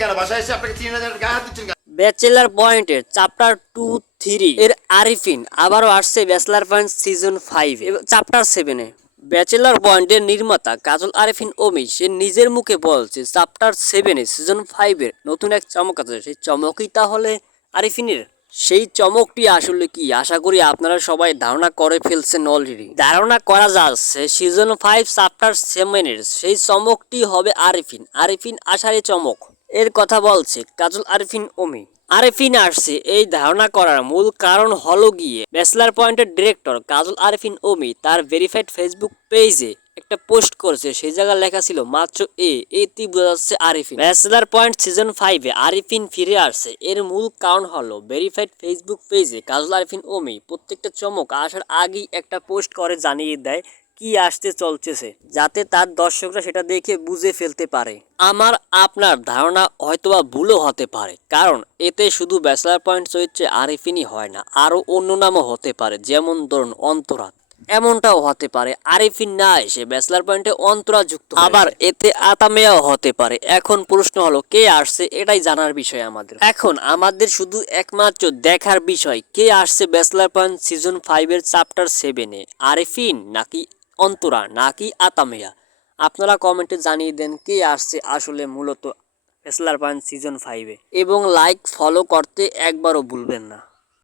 কেন বাসায় এসে আপনাকে 3000 গায়ে হাত দিচ্ছেন কেন? ব্যাচেলার পয়েন্টের চ্যাপ্টার 2-3 এর আরিফিন আবারও আসছে ব্যাচেলার পয়েন্ট সিজন 5 চ্যাপ্টার 7-এ। ব্যাচেলার পয়েন্টের নির্মাতা কাজল আরিফিন অমি সে নিজের মুখে বলছে চ্যাপ্টার 7-এ সিজন 5-এর নতুন এক চমক আছে। সেই চমকই তাহলে আরিফিনের। সেই চমকটি আসলে কি, আশা করি আপনারা সবাই ধারণা করে ফেলছেন অলরেডি। ধারণা করা যাচ্ছে সিজন 5 চ্যাপ্টার 7-এর সেই চমকটি হবে আরিফিন আসারে চমক। এর কথা বলছে কাজল আরিফিন অমি। আরিফিন আসছে এই ধারণা করার মূল কারণ হলো গিয়ে ব্যাচেলার পয়েন্টের ডিরেক্টর কাজল আরিফিন অমি তার ভেরিফাইড ফেসবুক পেজে একটা পোস্ট করেছে। সেই জায়গায় লেখা ছিল মাত্র এতে বোঝা যাচ্ছে আরিফিন। ব্যাচেলার পয়েন্ট সিজন 5-এ আরিফিন ফিরে আসছে এর মূল কারণ হলো ভেরিফাইড ফেসবুক পেজে কাজল আরিফিন অমি প্রত্যেকটা চমক আসার আগেই একটা পোস্ট করে জানিয়ে দেয় কি আসতে চলতেছে, যাতে তার দর্শকরা সেটা দেখে বুঝে ফেলতে পারে। আমার আপনার ধারণা হয়তোবা ভুলও হতে পারে, কারণ এতে শুধু ব্যাচেলার পয়েন্ট চরিত্রে আরিফিনই হয় না, আরও অন্য নামও হতে পারে, যেমন ধরুন অন্তরা। এমনটাও হতে পারে আরিফিন না এসে ব্যাচেলার পয়েন্টে অন্তরা যুক্ত, আবার এতে আতামেয়াও হতে পারে। এখন প্রশ্ন হলো কে আসছে, এটাই জানার বিষয় আমাদের। এখন আমাদের শুধু একমাত্র দেখার বিষয় কে আসছে ব্যাচেলার পয়েন্ট সিজন 5-এর চ্যাপ্টার 7-এ, আরিফিন নাকি অন্তরা নাকি আতামেয়া। আপনারা কমেন্টে জানিয়ে দেন কে আসছে আসলে মূলত ব্যাচেলার পয়েন্ট সিজন 5-এ, এবং লাইক ফলো করতে একবারও ভুলবেন না।